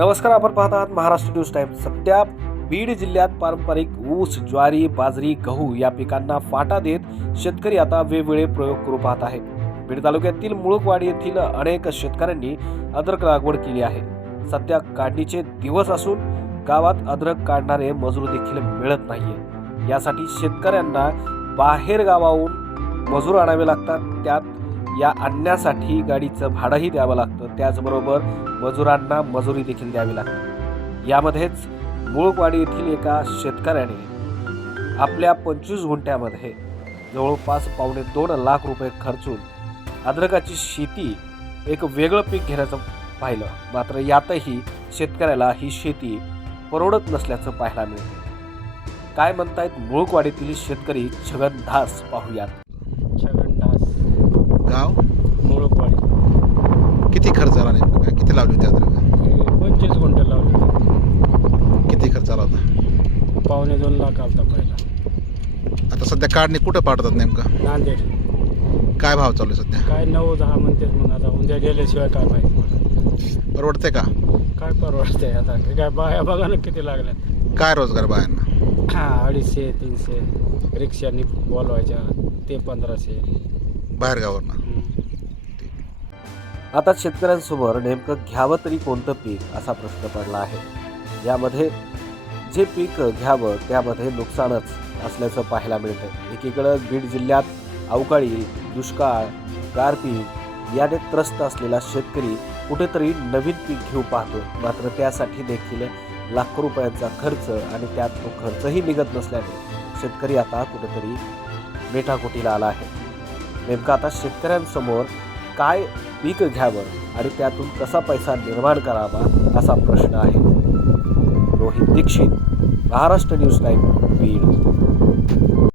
नमस्कार आपण पाहत आहात महाराष्ट्र न्यूज टाइम सध्या बीड जिल्ह्यात पारंपरिक ऊस ज्वारी बाजरी गहू या पिकांना फाटा देत शेतकरी आता वेगवेगळे प्रयोग करू पाहत आहे बीड तालुक्यातील मुळकवाडी येथील अनेक शेतकऱ्यांनी अद्रक लागवड केली आहे. सध्या काढणीचे दिवस असून गावात अद्रक काढणारे मजूर देखील मिळत नाहीये. यासाठी शेतकऱ्यांना बाहेर गावाहून मजूर आणावे लागतात. त्यात या आणण्यासाठी गाडीचं भाडंही द्यावं लागतं. त्याचबरोबर मजुरांना मजुरी देखील द्यावी लागते. यामध्येच मुळकवाडी येथील एका शेतकऱ्याने आपल्या पंचवीस गुंठ्यामध्ये जवळपास पावणे दोन लाख रुपये खर्चून अद्रकाची शेती एक वेगळं पीक घेण्याचं पाहिलं. मात्र यातही शेतकऱ्याला ही शेती परवडत नसल्याचं पाहायला मिळतं. काय म्हणतायत मुळकवाडीतील शेतकरी छगन दास? पाहूयात छगन दास गाव मुळकवाडी किती खर्च आला नेमकं काय? किती लावली होती अद्रक हे पंचवीस गुंठे लावले. किती खर्च आला होता? पावणे दोन लाख आलता पहिला. आता सध्या काढणी कुठं पाठवतात नेमकं? नांदेड. काय भाव चालू आहे सध्या? काय नऊ दहा म्हणतेच मग आता उद्या गेल्याशिवाय काय माहिती मला. परवडते का? काय परवडते आता? काय बाया बघा ना किती लागल्यात. काय रोजगार बायांना? हा अडीचशे तीनशे. रिक्षानी बोलवायच्या ते पंधराशे. बाहेर गावावरनं हम्म. आता शेतकऱ्यांसमोर नेमकं घ्यावं तरी कोणतं पीक असा प्रश्न पडला आहे. यामध्ये जे पीक घ्यावं त्यामध्ये नुकसानच असल्याचं पाहायला मिळतं. एकीकडं बीड जिल्ह्यात अवकाळी दुष्काळ गारपीट याने त्रस्त असलेला शेतकरी कुठेतरी नवीन पीक घेऊ पाहतो. मात्र त्यासाठी देखील लाखो रुपयांचा खर्च आणि त्यात तो खर्चही निघत नसल्याने शेतकरी आता कुठेतरी मेठाकोटीला आला आहे. नेमकं आता शेतकऱ्यांसमोर काय पीक घ्यावं आणि त्यातून कसा पैसा निर्माण करावा असा प्रश्न आहे. Rohit Dixit Maharashtra news time Beed.